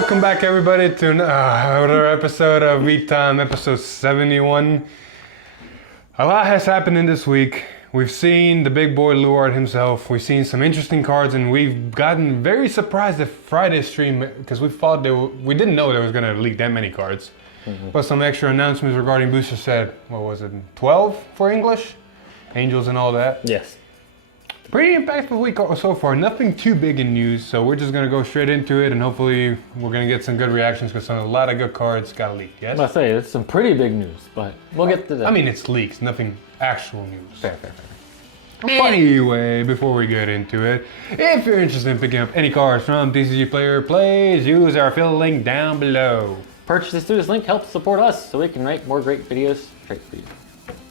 Welcome back, everybody, to another episode of Week Time, episode 71. A lot has happened in this week. We've seen the big boy Luard himself. We've seen some interesting cards, and we've gotten very surprised at Friday's stream because we thought we didn't know there was going to leak that many cards. But some extra announcements regarding booster set. What was it? 12 for English, Angels, and all that. Yes. Pretty impactful week so far. Nothing too big in news, so we're just gonna go straight into it, and hopefully we're gonna get some good reactions because a lot of good cards got leaked. Yes. I say it's some pretty big news, but we'll get to that. I mean, it's leaks, nothing actual news. Fair. Anyway, before we get into it, if you're interested in picking up any cards from TCG Player, please use our affiliate link down below. Purchases through this link help support us so we can make more great videos straight for you.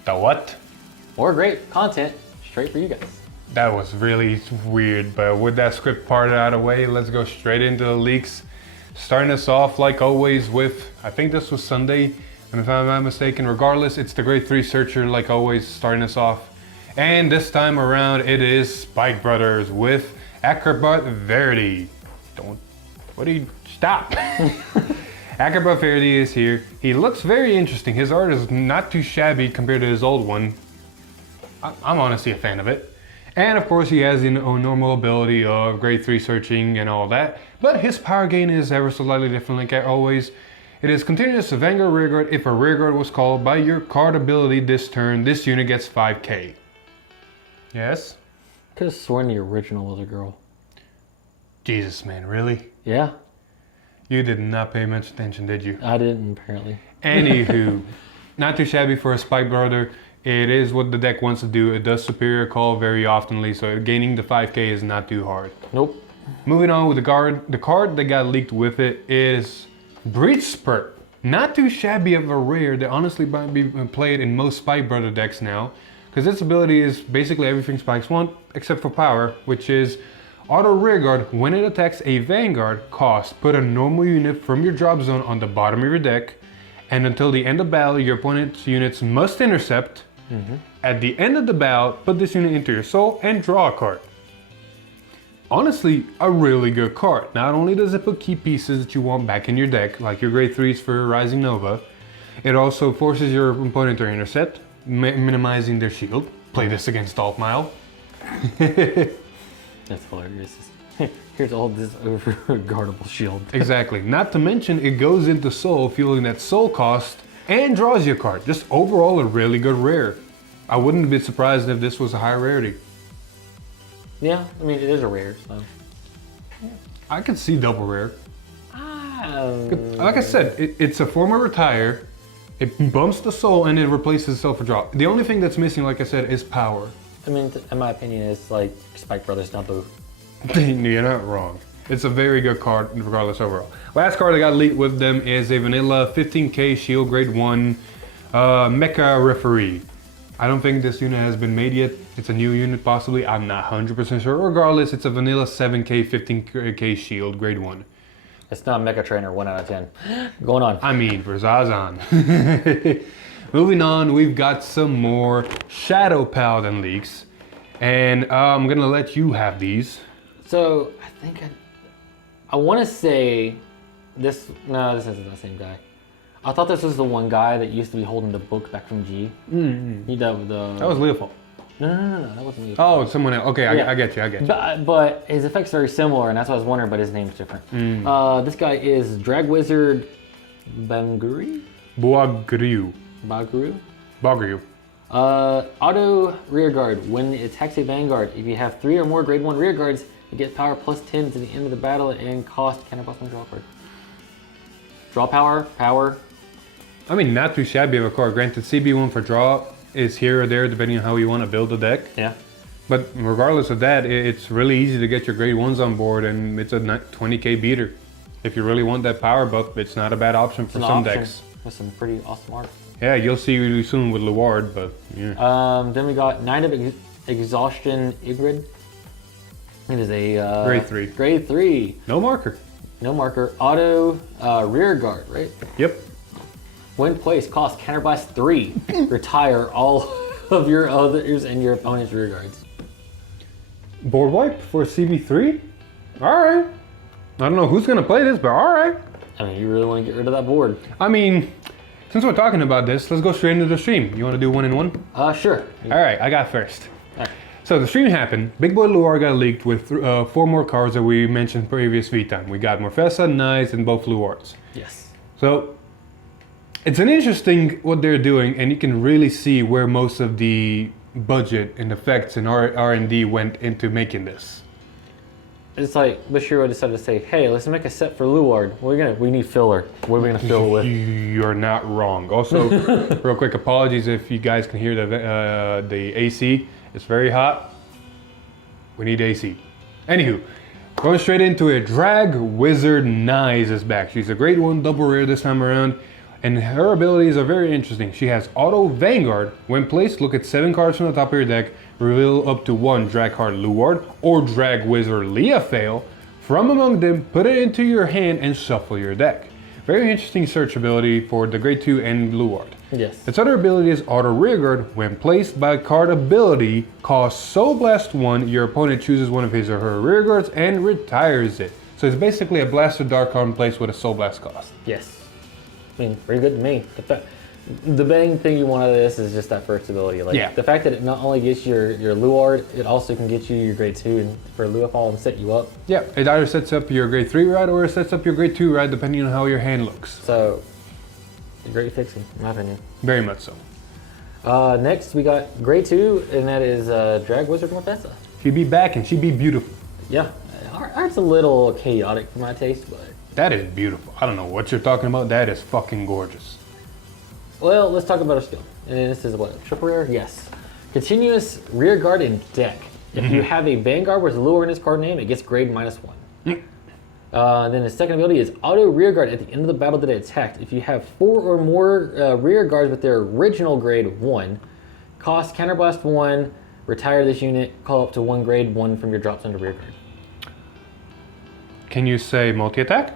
The what? More great content straight for you guys. That was really weird, but with that script part out of the way, let's go straight into the leaks. Starting us off, like always, with, I think this was Sunday, and if I'm not mistaken, regardless, it's the Grade 3 Searcher, like always, starting us off. And this time around, it is Spike Brothers with Acrobat Verdi. Stop! Acrobat Verdi is here. He looks very interesting. His art is not too shabby compared to his old one. I'm honestly a fan of it. And of course he has the normal ability of grade 3 searching and all that, but his power gain is ever so slightly different like always. It is continuous Vanguard Rearguard. If a Rearguard was called by your card ability this turn, this unit gets 5k. Yes? Could have sworn the original was a girl. Jesus, man, really? Yeah. You did not pay much attention, did you? I didn't, apparently. Anywho, not too shabby for a Spike Brother. It is what the deck wants to do. It does superior call very oftenly, so gaining the 5k is not too hard. Nope. Moving on with the card that got leaked with it is Breach Spurt. Not too shabby of a rare that honestly might be played in most Spike Brother decks now, because its ability is basically everything Spikes want except for power, which is auto rearguard. When it attacks a Vanguard, cost, put a normal unit from your drop zone on the bottom of your deck, and until the end of battle, your opponent's units must intercept. At the end of the battle, put this unit into your soul and draw a card. Honestly, a really good card. Not only does it put key pieces that you want back in your deck, like your grade 3s for Rising Nova, it also forces your opponent to intercept, minimizing their shield. Play this against Altmile. That's hilarious. Here's all this overguardable shield. Exactly. Not to mention, it goes into soul, fueling that soul cost, and draws you a card. Just overall a really good rare. I wouldn't be surprised if this was a high rarity. Yeah, I mean, it is a rare, so. I could see double rare. Like I said, it's a form of retire. It bumps the soul and it replaces itself for drop. The only thing that's missing, like I said, is power. I mean, in my opinion, it's like Spike Brothers Dumbo. You're not wrong. It's a very good card, regardless overall. Last card I got leaked with them is a vanilla 15k shield grade 1 Mecha Referee. I don't think this unit has been made yet. It's a new unit possibly. I'm not 100% sure. Regardless, it's a vanilla 7k 15k shield grade 1. It's not Mecha Trainer 1 out of 10. Going on. I mean, for Zazan. Moving on, we've got some more Shadow Paladin leaks. And I'm gonna let you have these. So, I think I want to say this. No, this isn't the same guy. I thought this was the one guy that used to be holding the book back from G. That was Leopold. No, that wasn't Leopold. Oh, someone else. Okay, I get you. But his effect's very similar, and that's what I was wondering, but his name's different. This guy is Drag Wizard Banguri? Boagriu. Baguru? Auto Rearguard. When it attacks a Vanguard, if you have 3 or more grade 1 Rearguards, you get power plus 10 to the end of the battle and cost counterblast and draw card. Draw power. I mean, not too shabby of a card. Granted, CB1 for draw is here or there depending on how you want to build the deck. Yeah. But regardless of that, it's really easy to get your grade 1s on board, and it's a 20k beater. If you really want that power buff, it's not a bad option for some decks. With some pretty awesome art. Yeah, you'll see really soon with Luard, but yeah. Then we got Night of Exhaustion Igrid. It is a grade 3. Grade 3. No marker. Auto Rearguard, right? Yep. When placed, cost counterblast 3. Retire all of your others and your opponent's rearguards. Board wipe for CB3? Alright. I don't know who's gonna play this, but all right. I mean, you really want to get rid of that board. I mean, since we're talking about this, let's go straight into the stream. You want to do 1 and 1? Sure. All right, I got first. All right. So the stream happened. Big Boy Luard got leaked with 4 more cards that we mentioned previous V-Time. We got Morfessa, Knights, and both Luards. Yes. So it's an interesting what they're doing, and you can really see where most of the budget and effects and R&D went into making this. It's like Bashiro decided to say, "Hey, let's make a set for Luard. We need filler. What are we gonna fill with?" You're not wrong. Also, real quick, apologies if you guys can hear the AC. It's very hot. We need AC. Anywho, going straight into it. Drag Wizard Knives is back. She's a Grade 1 double rare this time around, and her abilities are very interesting. She has Auto Vanguard. When placed, look at 7 cards from the top of your deck. Reveal up to 1 Drag Card Luard or Drag Wizard Leofail. From among them, put it into your hand and shuffle your deck. Very interesting search ability for the Grade 2 and Luard. Yes. Its other ability is Auto Rearguard. When placed by card ability, costs Soul Blast 1. Your opponent chooses one of his or her rearguards and retires it. So it's basically a Blaster Dark card in place with a Soul Blast cost. Yes. I mean, pretty good to me. The main thing you want out of this is just that first ability. Like, Yeah. the fact that it not only gets your Luard, it also can get you your Grade 2 and for Luafall and set you up. Yeah, it either sets up your Grade 3 ride or it sets up your Grade 2 ride depending on how your hand looks. So, great fixing, in my opinion. Very much so. Next, we got Grade 2, and that is Drag Wizard Morfessa. She'd be back and she'd be beautiful. Yeah, art's a little chaotic for my taste, but... That is beautiful. I don't know what you're talking about. That is fucking gorgeous. Well, let's talk about her skill. And this is what, triple rare? Yes. Continuous rear guard in deck. If you have a Vanguard with Lure in its card name, it gets grade -1. Then the second ability is Auto Rear Guard at the end of the battle that it attacked. If you have 4 or more rear guards with their original grade 1, cost Counterblast 1, retire this unit, call up to 1 grade 1 from your drops under rear guard. Can you say multi-attack?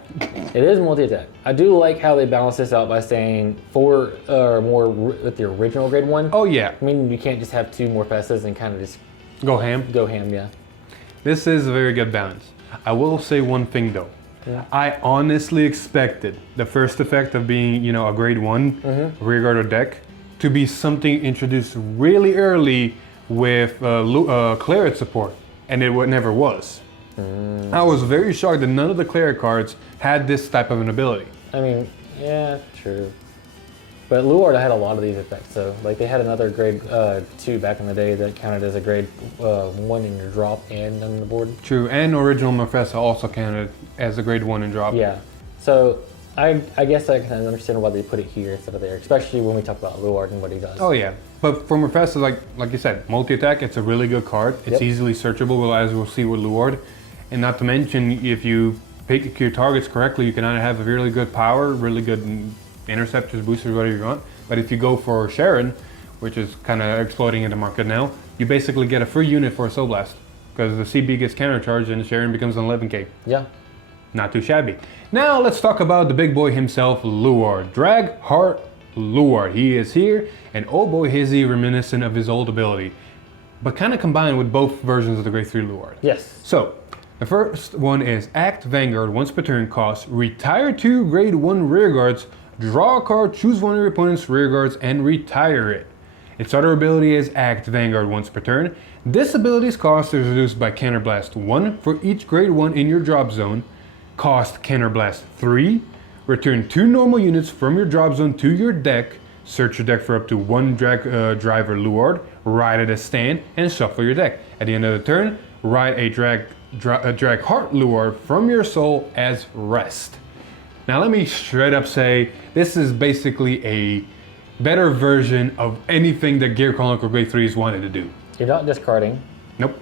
It is multi-attack. I do like how they balance this out by saying 4 or more with the original grade 1. Oh yeah. I mean, you can't just have 2 more Morfessas and kind of just Go ham. go ham, yeah. This is a very good balance. I will say one thing though. Yeah. I honestly expected the first effect of being, a grade 1 rear guard or deck to be something introduced really early with Cleric support, and it never was. I was very shocked that none of the Cleric cards had this type of an ability. I mean, yeah, true. But Luard had a lot of these effects, so like they had another grade 2 back in the day that counted as a grade 1 in your drop and on the board. True, and original Morfessa also counted as a grade 1 in drop. Yeah, so I guess I can understand why they put it here instead of there, especially when we talk about Luard and what he does. Oh yeah, but for Morfessa, like you said, multi-attack, it's a really good card. It's easily searchable, as we'll see with Luard. And not to mention, if you pick your targets correctly, you can either have a really good power, really good interceptors, boosters, whatever you want. But if you go for Sharon, which is kind of exploding in the market now, you basically get a free unit for a Soul Blast. Because the CB gets countercharged and Sharon becomes an 11k. Yeah. Not too shabby. Now let's talk about the big boy himself, Luard. Drag Heart Luard. He is here, and oh boy is he reminiscent of his old ability. But kind of combined with both versions of the Grade 3 Luard. Yes. So, the first one is Act Vanguard, once per turn cost, retire 2 grade 1 rearguards, draw a card, choose one of your opponent's rearguards, and retire it. Its other ability is Act Vanguard once per turn. This ability's cost is reduced by Counterblast 1 for each grade 1 in your drop zone, cost Counterblast 3, return 2 normal units from your drop zone to your deck, search your deck for up to 1 Driver Luard, ride at a stand, and shuffle your deck. At the end of the turn, ride a Drag Heart Luard from your soul as rest. Now let me straight up say, this is basically a better version of anything that Gear Chronicle Grade 3s wanted to do. You're not discarding. Nope.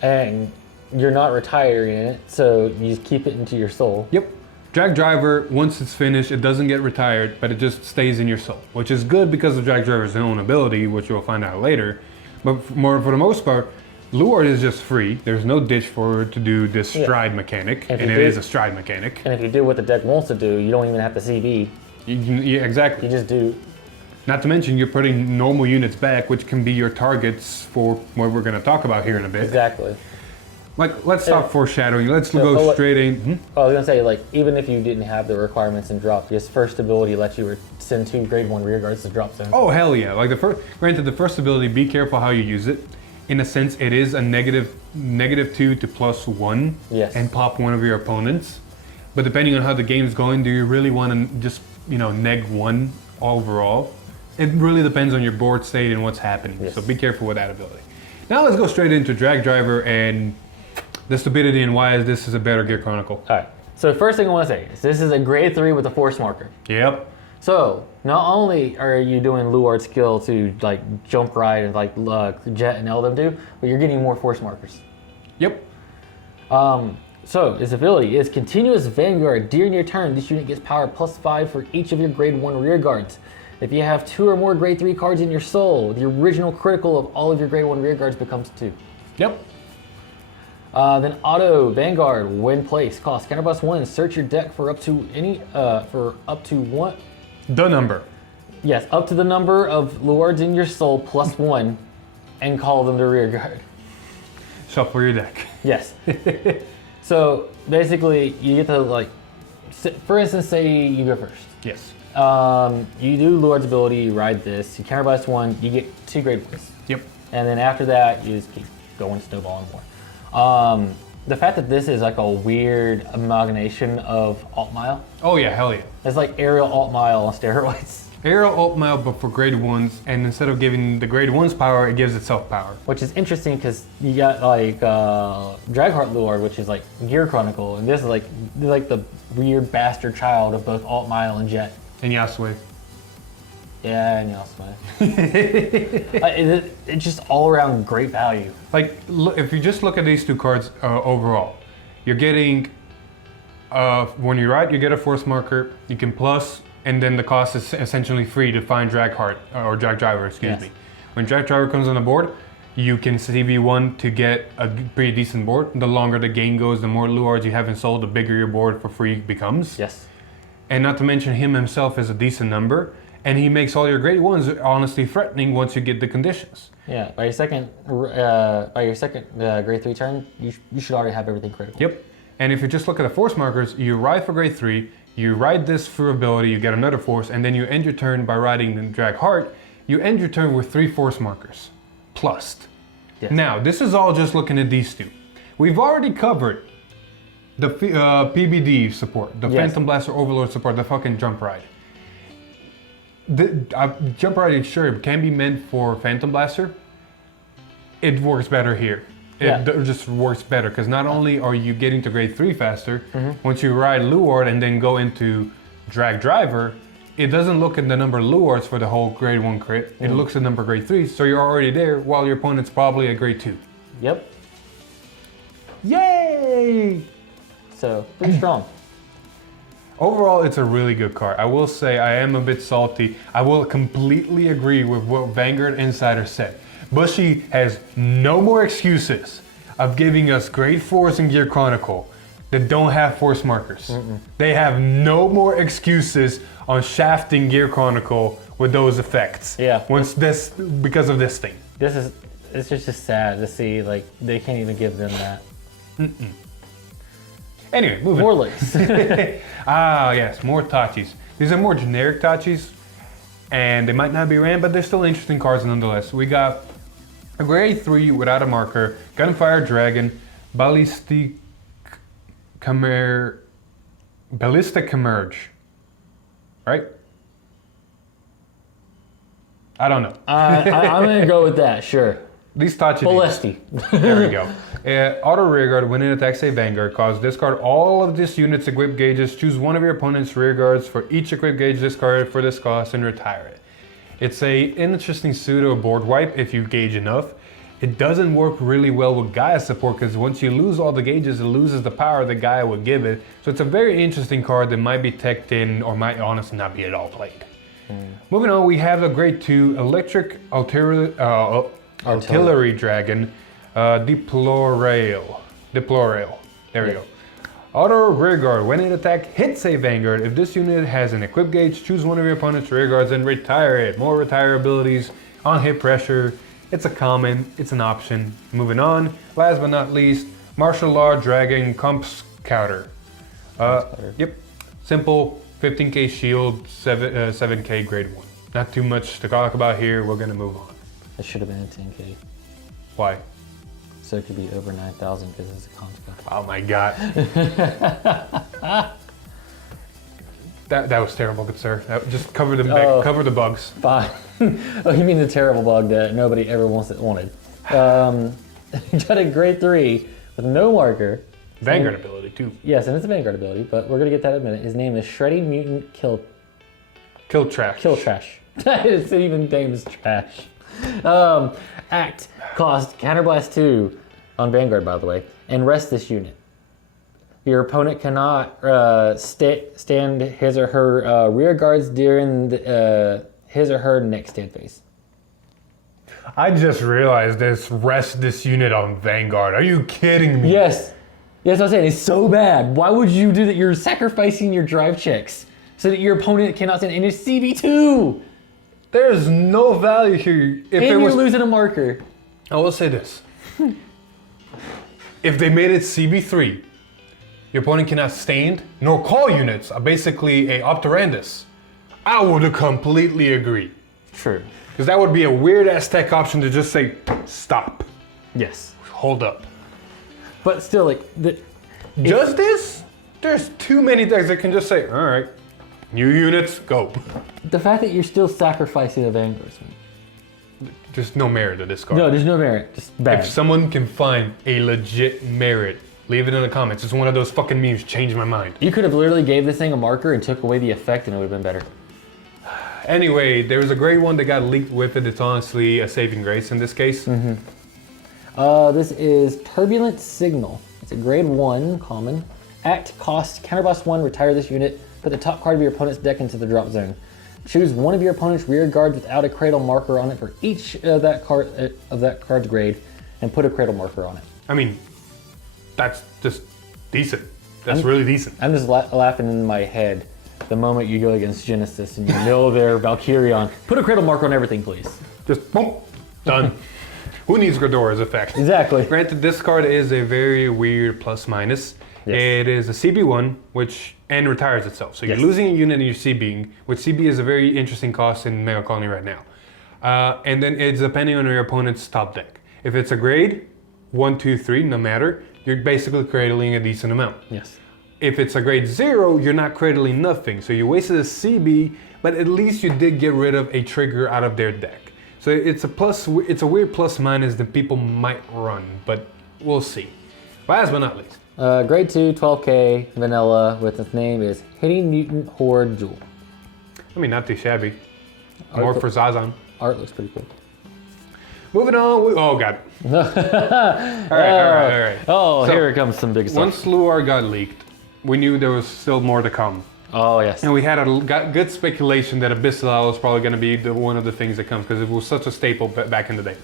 And you're not retiring it, so you just keep it into your soul. Yep. Drag Driver, once it's finished, it doesn't get retired, but it just stays in your soul, which is good because of Drag Driver's own ability, which you'll find out later. But for the most part, Luard is just free. There's no ditch for it to do this stride mechanic, and it is a stride mechanic. And if you do what the deck wants to do, you don't even have to CB. Yeah, exactly. You just do. Not to mention, you're putting normal units back, which can be your targets for what we're going to talk about here in a bit. Exactly. Like, let's stop foreshadowing. Let's go what- straight in. I was gonna say, like, even if you didn't have the requirements in drop, his first ability lets you send 2 grade 1 rear guards to drop zone. Oh, hell yeah. Like, granted, the first ability, be careful how you use it. In a sense, it is a -2 to +1. Yes. And pop one of your opponents. But depending on how the game's going, do you really want to just, -1 overall? It really depends on your board state and what's happening. Yes. So be careful with that ability. Now let's go straight into Drag Driver and the stupidity and why this is a better Gear Chronicle. All right. So first thing I want to say is this is a grade 3 with a force marker. Yep. So not only are you doing Luard skill to like jump ride and like jet and all them do, but you're getting more force markers. Yep. So his ability is continuous vanguard. During your turn, this unit gets power +5 for each of your grade 1 rear guards. If you have 2 or more grade 3 cards in your soul, the original critical of all of your grade 1 rear guards becomes 2. Yep. Then auto vanguard when placed cost +1. Search your deck for up to one. The number. Yes, up to the number of Luards in your soul +1, and call them the rear guard. Shuffle your deck. Yes. So basically, you get to like, for instance, say you go first. Yes. You do Luard's ability, you ride this, you counterblast 1, you get 2 grade 1s. Yep. And then after that, you just keep going snowball and more. The fact that this is like a weird amalgamation of alt mile. Oh yeah, hell yeah. It's like aerial alt mile on steroids. Aerial alt mile, but for grade 1s, and instead of giving the grade 1s power, it gives itself power. Which is interesting because you got like Dragheart Luard, which is like Gear Chronicle, and this is like the weird bastard child of both alt mile and jet. And Yasue. Yeah, and Yasme. It's just all around great value. Like, if you just look at these 2 cards overall, you're getting, when you ride, you get a force marker, you can plus, and then the cost is essentially free to find Dragheart, or Drag Driver, excuse me. When Drag Driver comes on the board, you can CV1 to get a pretty decent board. The longer the game goes, the more Luards you have in soul, the bigger your board for free becomes. Yes. And not to mention him himself is a decent number, and he makes all your grade 1s honestly threatening once you get the conditions. Yeah, by your second grade 3 turn, you should already have everything critical. Yep. And if you just look at the force markers, you ride for grade 3, you ride this for ability, you get another force, and then you end your turn by riding the Drag Heart. You end your turn with 3 force markers, plussed. Yes. Now, this is all just looking at these 2. We've already covered the PBD support, the Phantom Blaster Overlord support, the fucking jump ride. The jump ride, sure, can be meant for Phantom Blaster. It works better here. It just works better because not only are you getting to grade 3 faster, once you ride Luard and then go into Drag Driver, it doesn't look at the number of Luards for the whole grade 1 crit. It looks at number grade 3, so you're already there while your opponent's probably a grade 2. Yep. Yay! So, pretty strong. Overall, it's a really good card. I will say I am a bit salty. I will completely agree with what Vanguard Insider said. Bushy has no more excuses of giving us grade 4s in Gear Chronicle that don't have force markers. They have no more excuses on shafting Gear Chronicle with those effects. Yeah. Because of this thing. It's just sad to see, like, they can't even give them that. Anyway, moving More on. lists. Ah, yes, more Tachis. These are more generic Tachis, and they might not be ran, but they're still interesting cards nonetheless. We got a grade 3 without a marker, Gunfire Dragon, Ballistic Emerge, right? I don't know. I'm gonna go with that, sure. These Tachi. Balesti. There we go. Auto rearguard, when it attacks a Vanguard, cause discard all of this unit's equip gauges, choose one of your opponent's rearguards for each equip gauge discarded for this cost and retire it. It's a interesting pseudo board wipe if you gauge enough. It doesn't work really well with Gaia support because once you lose all the gauges, it loses the power that Gaia would give it. So it's a very interesting card that might be teched in or might honestly not be at all played. Moving on, we have a grade 2 electric artillery dragon, Deplorail. There we go. Auto rearguard. When it attack hits a Vanguard, if this unit has an equip gauge, choose one of your opponent's rearguards and retire it. More retire abilities on hit pressure. It's a common, it's an option. Moving on, last but not least, Martial Law Dragon Comps Counter. Yep. Simple 15k shield, 7k grade 1. Not too much to talk about here. We're gonna move on. It should have been a 10k. Why? So it could be over 9,000 because it's a comps card. Oh my god. That was terrible, good sir. Just cover the cover the bugs. Fine. Oh, you mean the terrible bug that nobody ever wanted. Got a grade 3 with no marker. Vanguard ability too. Yes, and it's a Vanguard ability, but we're gonna get that in a minute. His name is Shredding Mutant Kill Trash. Kill Trash. It's even named as Trash. Act cost Counterblast 2 on Vanguard, by the way, and rest this unit. Your opponent cannot stand his or her rear guards during his or her next stand phase. I just realized this rest this unit on Vanguard. Are you kidding me? Yes. Yes, I'm saying it's so bad. Why would you do that? You're sacrificing your drive checks so that your opponent cannot stand, and it's CB2. There's no value here. If And you're losing a marker. I will say this. If they made it CB3, your opponent cannot stand nor call units, basically a Optorandus, I would completely agree. True. Because that would be a weird ass tech option to just say, stop, Yes. hold up. But still, like, Just this? There's too many decks that can just say, all right, new units, go. the fact that you're still sacrificing a Vanguardsman. There's no merit to this card. No, there's no merit. Just bad. If someone can find a legit merit, leave it in the comments. It's one of those fucking memes, change my mind. You could have literally gave this thing a marker and took away the effect and it would have been better. Anyway, there was a grade 1 that got leaked with it. It's honestly a saving grace in this case. This is Turbulent Signal. It's a grade 1 common. Act cost Counterblast 1, retire this unit, put the top card of your opponent's deck into the drop zone. Choose one of your opponent's rear guards without a cradle marker on it for each of that card's grade, and put a cradle marker on it. I mean, that's just decent. That's really decent. I'm just laughing in my head the moment you go against Genesis and you mill their Valkyrion. Put a cradle marker on everything, please. Just boom, done. Who needs Gradora's effect? Exactly. Granted, this card is a very weird plus minus. Yes. It is a CB1, and retires itself. So Yes. you're losing a unit and you're CBing, which CB is a very interesting cost in Mega Colony right now. And then it's depending on your opponent's top deck. If it's a grade 1, 2, 3, no matter, you're basically cradling a decent amount. Yes. If it's a grade 0, you're not cradling nothing. So you wasted a CB, but at least you did get rid of a trigger out of their deck. So it's a weird plus minus that people might run, but we'll see. Last but not least. Grade 2, 12k, vanilla, with its name is Hitting Mutant Horde Jewel. I mean, not too shabby. More for Zazan. Art looks pretty cool. Moving on. Oh, God. All right. Oh, So, here comes some big stuff. Once Luar got leaked, we knew there was still more to come. Oh, yes. And we had got good speculation that Abyssal was probably going to be one of the things that comes because it was such a staple back in the day.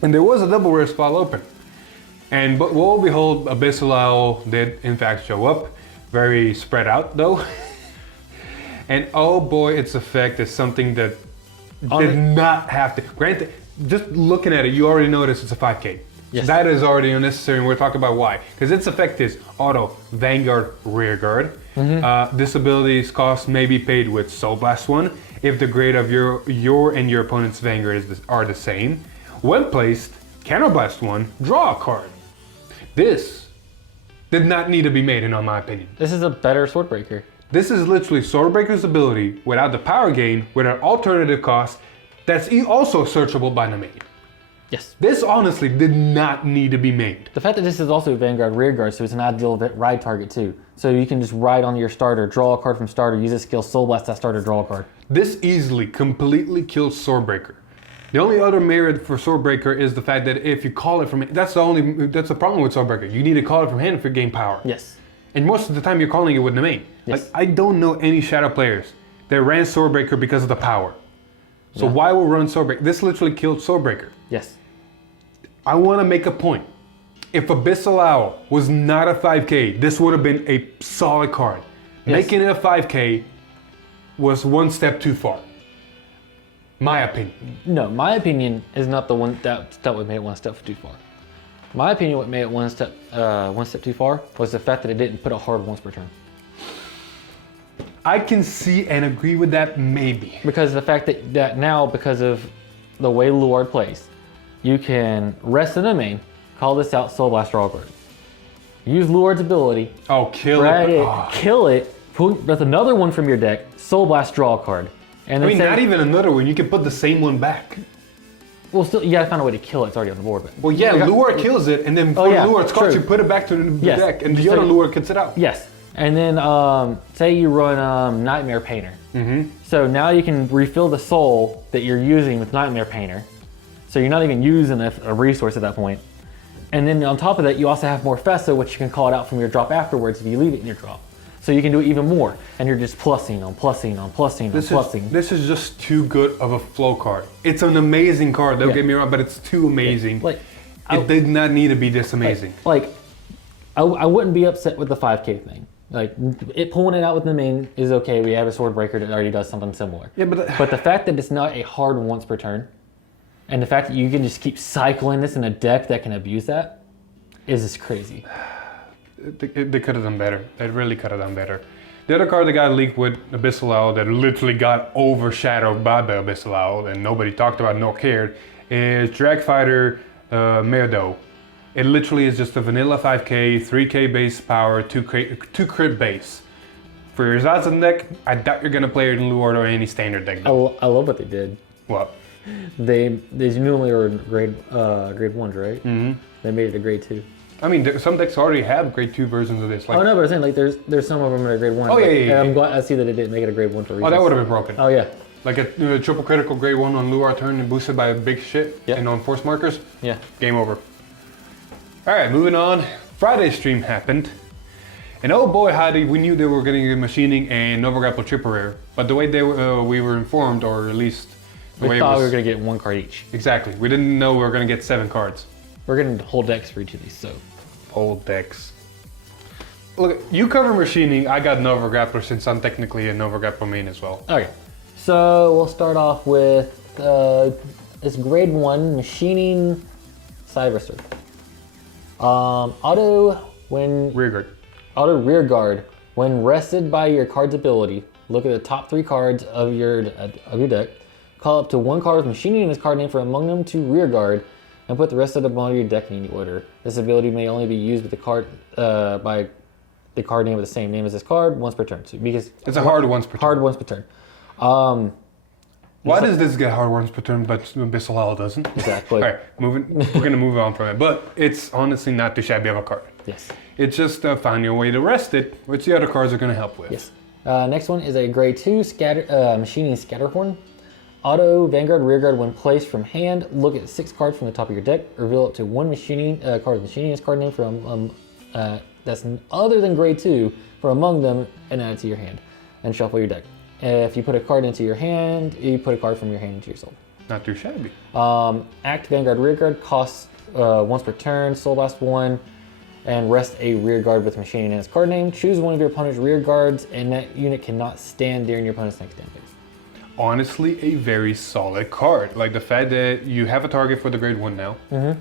And there was a double rare spot open. And but lo and behold, Abyssal did in fact show up. Very spread out though. And oh boy, its effect is something that did not have to. Granted, just looking at it, you already notice it's a 5k. Yes. That is already unnecessary, and we're talking about why. Because its effect is auto, Vanguard, Rear Guard. This ability's cost may be paid with Soul Blast 1 if the grade of your and your opponent's Vanguard are the same. When placed, Counterblast 1, draw a card. This did not need to be made, in my opinion. This is a better Swordbreaker. This is literally Swordbreaker's ability without the power gain, with an alternative cost that's also searchable by the main. Yes. This honestly did not need to be made. The fact that this is also Vanguard Rear Guard, so it's an ideal ride target too. So you can just ride on your starter, draw a card from starter, use a skill, Soul Blast that starter, draw a card. This easily, completely kills Swordbreaker. The only other merit for Swordbreaker is the fact that if you call it from, that's the problem with Swordbreaker. You need to call it from hand if you gain power. Yes. And most of the time you're calling it with the main. Yes. Like, I don't know any Shadow players that ran Swordbreaker because of the power. So why would run Swordbreaker? This literally killed Swordbreaker. Yes. I want to make a point. If Abyssal Owl was not a 5k, this would have been a solid card. Yes. Making it a 5k was one step too far. My opinion. No, my opinion is not the one that would make it one step too far. My opinion, what made it one step too far was the fact that it didn't put a hard once per turn. I can see and agree with that, maybe. Because of the fact that now, because of the way Luard plays, you can rest in the main, call this out, Soul Blast, draw a card. Use Luard's ability. Oh, kill drag it. Kill it, put another one from your deck, Soul Blast, draw a card. And I then mean, not even another one. You can put the same one back. Well, still, you gotta find a way to kill it. It's already on the board. But Well, yeah, Luard kills it, and then before Luard scotch, you put it back to the deck, and the other Luard cuts it out. Yes. And then, say you run Nightmare Painter. Mm-hmm. So now you can refill the soul that you're using with Nightmare Painter. So you're not even using a resource at that point. And then on top of that, you also have more Fessa, which you can call it out from your drop afterwards if you leave it in your drop. So you can do it even more, and you're just plussing on plussing on plussing on plussing. This is just too good of a flow card. It's an amazing card, don't get me wrong, but it's too amazing. Like, it did not need to be this amazing. I wouldn't be upset with the 5K thing. Like, it pulling it out with the main is okay. We have a sword breaker that already does something similar. Yeah, but the fact that it's not a hard once per turn, and the fact that you can just keep cycling this in a deck that can abuse that, is just crazy. They could have done better. They really could have done better. The other card that got leaked with Abyssal Owl that literally got overshadowed by the Abyssal Owl and nobody talked about nor cared is Drag Fighter Meodo. It literally is just a vanilla 5k, 3k base power, 2 crit base. For your Zazen deck, I doubt you're gonna play it in Luard or any standard deck. I love what they did. What? They normally are grade 1s, right? Mm-hmm. They made it a grade 2. I mean, some decks already have grade 2 versions of this. Like, oh no, but I'm saying like there's some of them that are grade 1. Oh yeah. I'm glad I see that it didn't make it a grade 1 for reasons. Oh, that would have been broken. Oh yeah. Like a triple critical grade 1 on Luard turn and boosted by a big shit and on force markers. Yeah. Game over. All right, moving on. Friday's stream happened. And oh boy, howdy, we knew they were getting a machining and Nova Grapple Triple Rare. But the way we were informed, or at least the way we thought we were going to get 1 card each. Exactly. We didn't know we were going to get 7 cards. We're getting whole decks for each of these, so. Whole decks. Look, you cover machining, I got Nova Grappler since I'm technically a Nova Grappler main as well. Okay, so we'll start off with this grade 1 machining Cyberster. Auto rear guard. When rested by your card's ability, look at the top 3 cards of your deck. Call up to 1 card with machining in its card name from among them to rear guard, and put the rest of them on your deck in any order. This ability may only be used with the card by the card name with the same name as this card once per turn. So because it's a hard once per turn. Hard once per turn. Why does this get hard once per turn, but Abyssal Owl doesn't? Exactly. All right, we're gonna move on from it, but it's honestly not too shabby of a card. Yes. It's just finding a way to rest it, which the other cards are gonna help with. Yes. Next one is a grade 2 machining Scatterhorn. Auto Vanguard Rearguard when placed from hand. Look at 6 cards from the top of your deck. Reveal up to 1 machining card with machining as card name from that's other than grade 2 from among them, and add it to your hand. And shuffle your deck. If you put a card into your hand, you put a card from your hand into your soul. Not too shabby. Act Vanguard Rearguard costs once per turn. Soul Blast 1, and rest a rearguard with machining in its card name. Choose one of your opponent's rear guards, and that unit cannot stand during your opponent's next stand phase. Honestly, a very solid card. Like the fact that you have a target for the grade 1 now. Mm-hmm.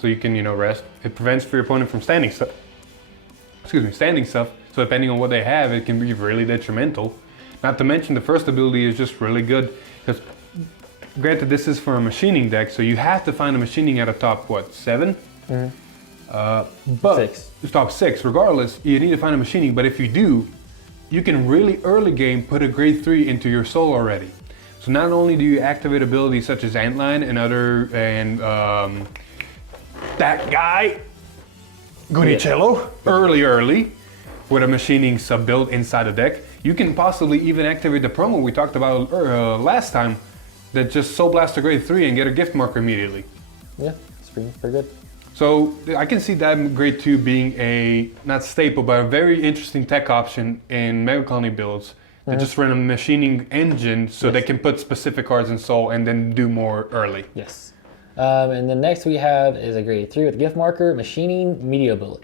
So you can, rest. It prevents your opponent from standing stuff. Standing stuff. So depending on what they have, it can be really detrimental. Not to mention the first ability is just really good. Because granted, this is for a machining deck, so you have to find a machining at a top, 7? Mm-hmm. But 6. Top 6, regardless, you need to find a machining. But if you do, you can really early game put a grade 3 into your soul already. So not only do you activate abilities such as Antline and that guy, Gunicello, early, with a machining sub build inside the deck, you can possibly even activate the promo we talked about last time, that just Soul Blast a grade 3 and get a gift marker immediately. Yeah, it's pretty good. So I can see that grade 2 being a, not staple, but a very interesting tech option in Mega Colony builds. They just run a machining engine so they can put specific cards in Soul and then do more early. Yes. And then next we have is a grade 3 with gift marker, machining, media bullet.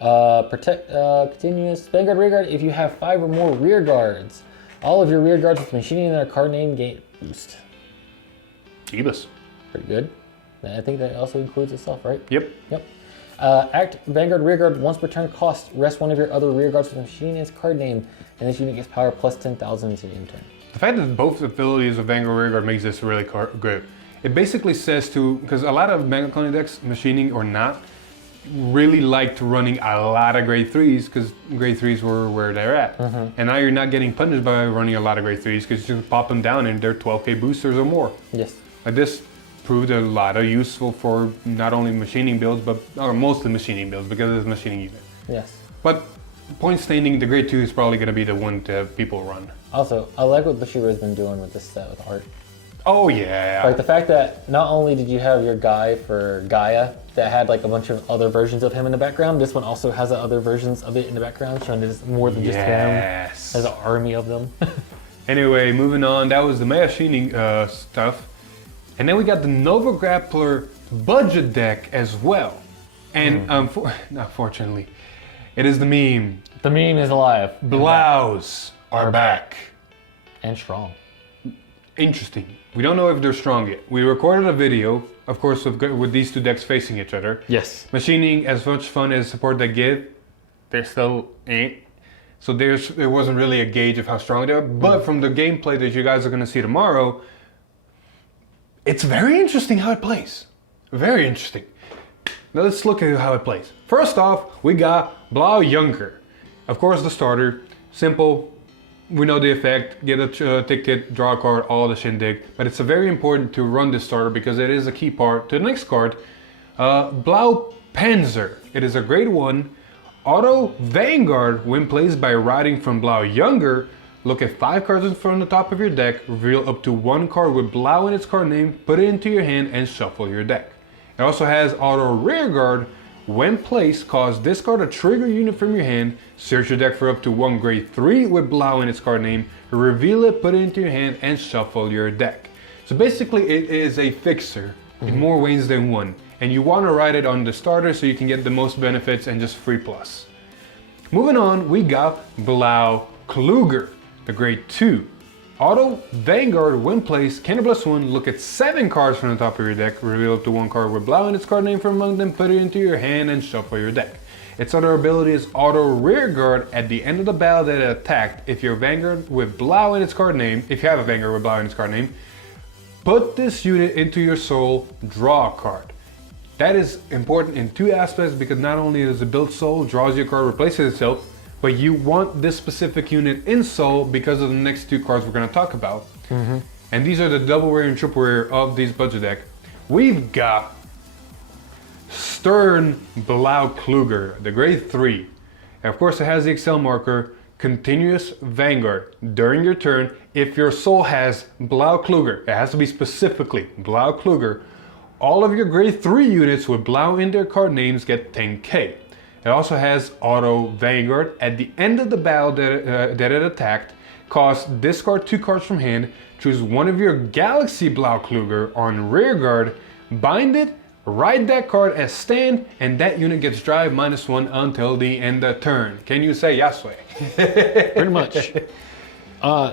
Continuous Vanguard Rearguard. If you have 5 or more rear guards, all of your rear guards with machining in their card name gain boost. Jeebus. Pretty good. I think that also includes itself, right? Yep. Yep. Act Vanguard Rearguard once per turn cost. Rest one of your other rearguards with a machining its card name, and this unit gets power plus 10,000 to the end turn. The fact that both abilities of Vanguard Rearguard makes this really good. It basically says because a lot of Vanguard Colony decks, machining or not, really liked running a lot of grade 3s because grade 3s were where they're at. And now you're not getting punished by running a lot of grade 3s because you can pop them down and they're 12k boosters or more. Yes. Like this proved a lot of useful for not only machining builds, but mostly machining builds because it's a machining unit. Yes. But point standing, the grade 2 is probably going to be the one to have people run. Also, I like what Bushiroad's been doing with this set with art. Oh yeah. Like the fact that not only did you have your guy for Gaia that had like a bunch of other versions of him in the background, this one also has other versions of it in the background, showing that it's more than just him. Yes. There's an army of them. Anyway, moving on, that was the machining stuff. And then we got the Nova Grappler budget deck as well. And unfortunately, it is the meme. The meme is alive. Blouse are back. And strong. Interesting. We don't know if they're strong yet. We recorded a video, of course, with these two decks facing each other. Yes. Machining, as much fun as support they give, they still ain't. So there wasn't really a gauge of how strong they are. But from the gameplay that you guys are going to see tomorrow, it's very interesting how it plays. Very interesting. Now let's look at how it plays. First off, we got Blau Younger. Of course, the starter. Simple. We know the effect. Get a ticket, draw a card, all the shindig. But it's very important to run this starter because it is a key part to the next card. Blau Panzer. It is a grade 1. Auto Vanguard, when placed by riding from Blau Younger, look at 5 cards from the top of your deck, reveal up to 1 card with Blau in its card name, put it into your hand, and shuffle your deck. It also has Auto Rearguard, when placed, cause discard a trigger unit from your hand, search your deck for up to 1 grade 3 with Blau in its card name, reveal it, put it into your hand, and shuffle your deck. So basically it is a fixer in more ways than one. And you want to ride it on the starter so you can get the most benefits and just free plus. Moving on, we got Blau Kluger, the grade 2. Auto Vanguard, when placed, +1, look at 7 cards from the top of your deck, reveal up to 1 card with Blau in its card name from among them, put it into your hand, and shuffle your deck. Its other ability is Auto Rearguard. At the end of the battle that it attacked, if your Vanguard with Blau in its card name, if you have a Vanguard with Blau in its card name, put this unit into your soul, draw a card. That is important in 2 aspects because not only does it build soul, draws your card, replaces itself, but you want this specific unit in soul because of the next 2 cards we're going to talk about. And these are the double rare and triple rare of these budget deck. We've got Stern Blau Kluger, the grade 3. And of course it has the Excel marker, continuous Vanguard. During your turn, if your soul has Blau Kluger, it has to be specifically Blau Kluger, all of your grade 3 units with Blau in their card names get 10k. It also has Auto Vanguard. At the end of the battle that it attacked, discard 2 cards from hand, choose one of your Galaxy Blau Kluger on rearguard, bind it, ride that card as stand, and that unit gets drive -1 until the end of turn. Can you say Yasue? Pretty much.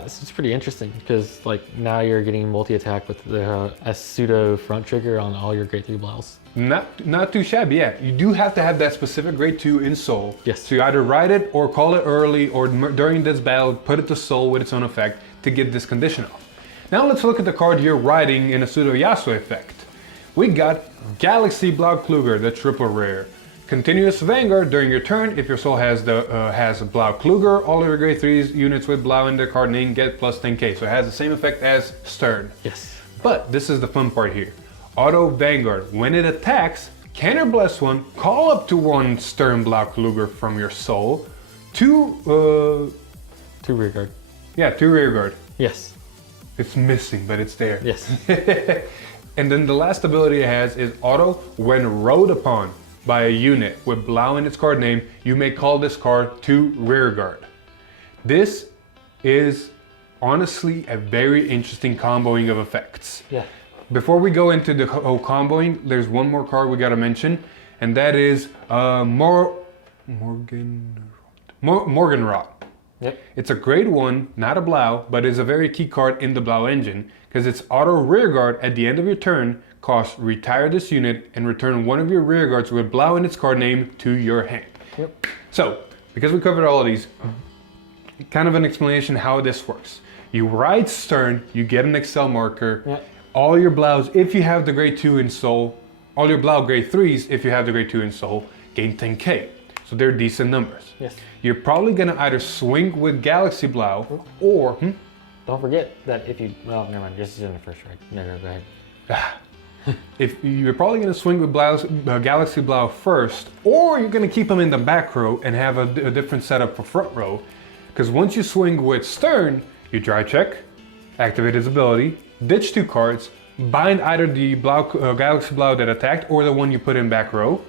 This is pretty interesting because like now you're getting multi-attack with a pseudo front trigger on all your grade 3 Blaus. Not too shabby, yeah. You do have to have that specific grade 2 in soul. Yes. So you either ride it or call it early or during this battle, put it to soul with its own effect to get this condition off. Now let's look at the card you're riding in a pseudo Yasue effect. We got Galaxy Blau Kluger, the triple rare. Continuous Vanguard during your turn. If your soul has Blau Kluger, all of your grade 3 units with Blau in their card name get plus 10k. So it has the same effect as Stern. Yes. But this is the fun part here. Auto Vanguard. When it attacks, counter +1, call up to 1 Stern Blau Kluger from your soul. 2 rearguard. Yeah, 2 rearguard. Yes. It's missing, but it's there. Yes. And then the last ability it has is Auto. When rode upon by a unit with Blau in its card name, you may call this card to rearguard. This is honestly a very interesting comboing of effects. Yeah. Before we go into the whole comboing, there's one more card we gotta mention, and that is Morgenrot. Yep. It's a grade 1, not a Blau, but is a very key card in the Blau engine because its auto rear guard at the end of your turn costs retire this unit and return one of your rear guards with Blau in its card name to your hand. Yep. So, because we covered all of these, kind of an explanation how this works. You ride Stern, you get an Excel marker, Yep. all your Blaus, if you have the grade 2 in Soul, all your Blau grade 3s, if you have the grade 2 in Soul, gain 10k. So they're decent numbers. Yes. You're probably gonna either swing with Galaxy Blau or, Don't forget that if you, well, never mind, this is in the first right. No, go ahead. if you're probably gonna swing with Galaxy Blau first, or you're gonna keep them in the back row and have a different setup for front row. Because once you swing with Stern, you dry check, activate his ability, ditch 2 cards, bind either the Galaxy Blau that attacked or the one you put in back row,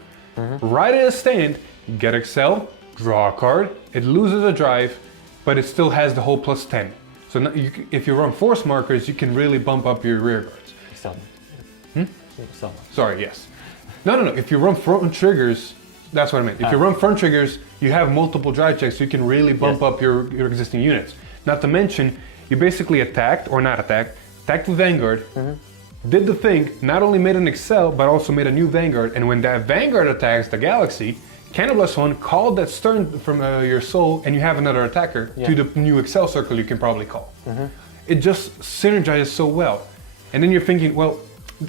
ride in a stand, get Excel, draw a card, it loses a drive, but it still has the whole plus 10. So now if you run force markers, you can really bump up your rear guards. Excel. Excel. Sorry, yes. No. If you run front triggers, that's what I meant. If you run front triggers, you have multiple drive checks, so you can really bump up your existing units. Not to mention, you basically attacked, or not attacked with Vanguard, did the thing, not only made an Excel, but also made a new Vanguard, and when that Vanguard attacks the Galaxy, Cannibus one called that Stern from your Soul, and you have another attacker to the new Excel circle you can probably call. It just synergizes so well. And then you're thinking, well,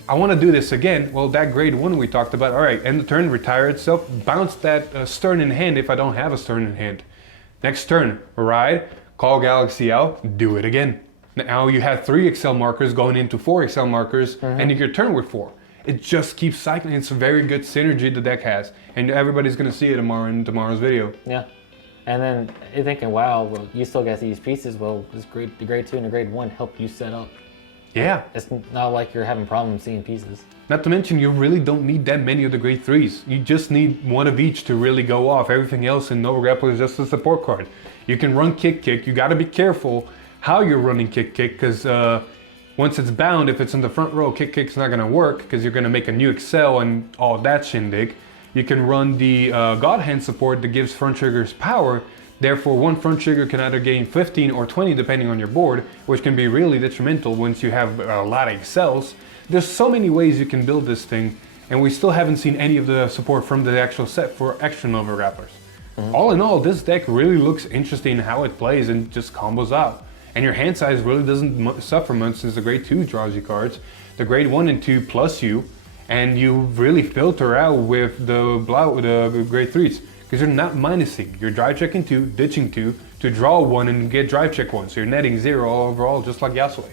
I want to do this again. Well, that grade 1 we talked about, all right, end the turn, retire itself, bounce that Stern in hand if I don't have a Stern in hand. Next turn, ride, call Galaxy out, do it again. Now you have 3 Excel markers going into 4 Excel markers, and you can turn with 4. It just keeps cycling. It's a very good synergy the deck has, and everybody's gonna see it tomorrow in tomorrow's video. Yeah. And then you're thinking, wow, well, you still got these pieces. Well, the grade 2 and the grade 1 help you set up. Yeah. It's not like you're having problems seeing pieces. Not to mention, you really don't need that many of the grade 3s. You just need one of each to really go off. Everything else in Nova Grapple is just a support card. You can run Kick. You gotta be careful how you're running Kick, because once it's bound, if it's in the front row, Kick's not gonna work because you're gonna make a new Excel and all that shindig. You can run the God Hand support that gives front triggers power. Therefore, one front trigger can either gain 15 or 20 depending on your board, which can be really detrimental once you have a lot of Excels. There's so many ways you can build this thing, and we still haven't seen any of the support from the actual set for extra Nova Grapplers. All in all, this deck really looks interesting in how it plays and just combos out. And your hand size really doesn't suffer much since the grade 2 draws you cards. The grade 1 and 2 plus you, and you really filter out with the grade 3s. Because you're not minusing. You're drive checking 2, ditching 2, to draw 1 and get drive check 1. So you're netting 0 all overall, just like Yasue.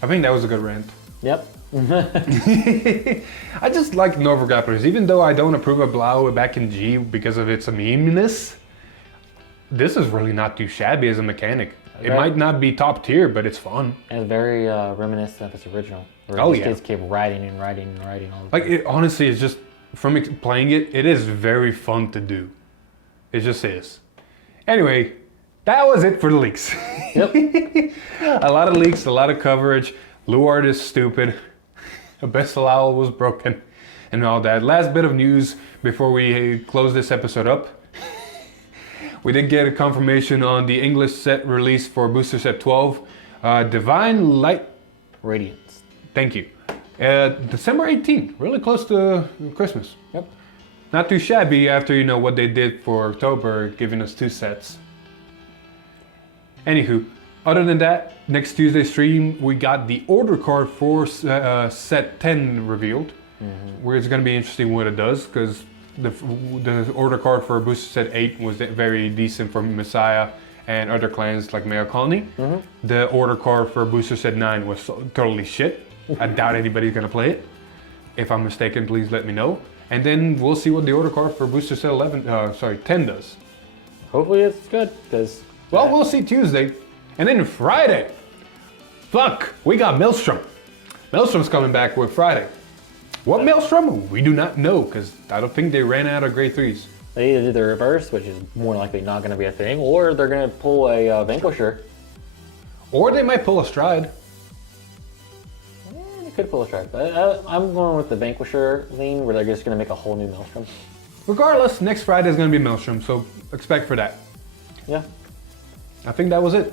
I think that was a good rant. Yep. I just like Nova Grapplers. Even though I don't approve of Blau back in G because of its memeness, this is really not too shabby as a mechanic. It might not be top tier, but it's fun. And it's very reminiscent of its original. Where these kids keep riding and riding and riding all the time. Like, it honestly is just, from playing it, it is very fun to do. It just is. Anyway, that was it for the leaks. Yep. A lot of leaks, a lot of coverage. Luard is stupid. Bessalal was broken. And all that. Last bit of news before we close this episode up. We did get a confirmation on the English set release for Booster Set 12. Divine Light Radiance. Thank you. December 18th, really close to Christmas. Yep. Not too shabby after, you know, what they did for October, giving us 2 sets. Anywho, other than that, next Tuesday stream, we got the order card for set 10 revealed. Where it's going to be interesting what it does, because the order card for Booster Set 8 was very decent for Messiah and other clans like Mayo Colony. The order card for Booster Set 9 was totally shit. I doubt anybody's gonna play it. If I'm mistaken, please let me know. And then we'll see what the order card for Booster Set 10 does. Hopefully it's good, because... Well, we'll see Tuesday. And then Friday. Fuck, we got Maelstrom. Maelstrom's coming back with Friday. What Maelstrom? We do not know, because I don't think they ran out of grade 3s. They either do the reverse, which is more likely not going to be a thing, or they're going to pull a Vanquisher. Or they might pull a Stride. They could pull a Stride, but I'm going with the Vanquisher lean, where they're just going to make a whole new Maelstrom. Regardless, next Friday is going to be Maelstrom, so expect for that. Yeah. I think that was it.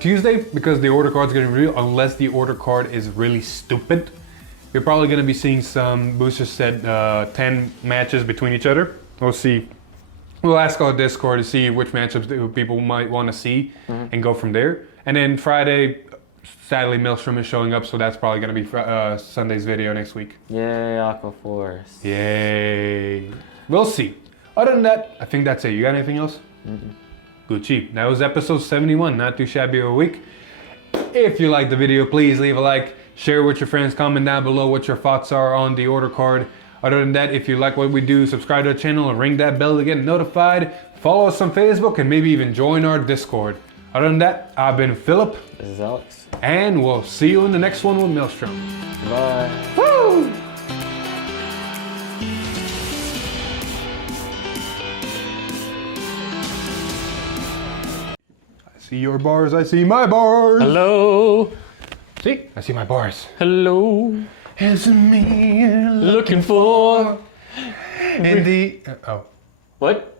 Tuesday, because the order card's getting real, unless the order card is really stupid, you're probably going to be seeing some boosters set 10 matches between each other. We'll see. We'll ask our Discord to see which matchups people might want to see and go from there. And then Friday, sadly, Maelstrom is showing up, so that's probably going to be Sunday's video next week. Yay, Aqua Force. Yay. We'll see. Other than that, I think that's it. You got anything else? Gucci. That was episode 71. Not too shabby of a week. If you liked the video, please leave a like. Share with your friends. Comment down below what your thoughts are on the order card. Other than that, if you like what we do, subscribe to the channel and ring that bell to get notified. Follow us on Facebook and maybe even join our Discord. Other than that, I've been Philip. This is Alex. And we'll see you in the next one with Maelstrom. Bye. Woo! I see your bars, I see my bars. Hello. See, I see my bars. Hello. It's me Looking for. in the... oh. What?